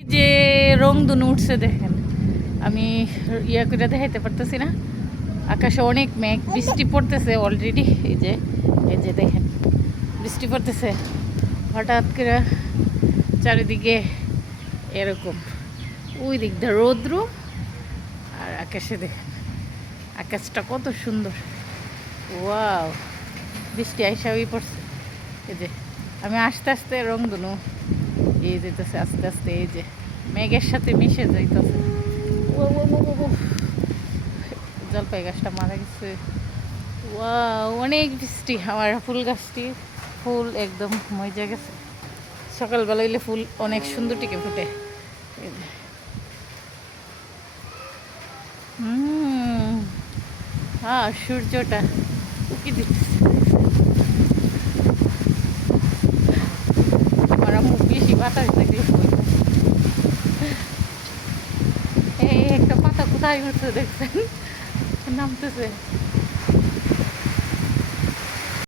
যে রংধনু উঠছে দেখেন, আমি ইয়া করে দেখাইতে পারতেছি না। আকাশে অনেক মেঘ, বৃষ্টি পড়তেছে অলরেডি। এই যে দেখেন বৃষ্টি পড়তেছে হঠাৎ করে চারিদিকে এরকম। ওই দিকটা রৌদ্র আর আকাশে দেখেন আকাশটা কত সুন্দর। ওয়াও, বৃষ্টি আইসা ওই পড়ছে। এই যে আমি আস্তে আস্তে রংধনু এই যেতেছে আস্তে আস্তে, এই যে মেঘের সাথে মিশে যাইতেছে। জলপাই গাছটা মারা গেছে। ওয়াও, অনেক বৃষ্টি। আমার ফুল গাছটি ফুল একদম মজা গেছে। সকালবেলা হইলে ফুল অনেক সুন্দর টিকে ফুটে। হ্যাঁ, সূর্যটা উকি দিচ্ছে। আমার মুখ বেশি বাতাস লাগলে এই একটা পাতা কোথায় উঠছে দেখছেন, নামতেছে।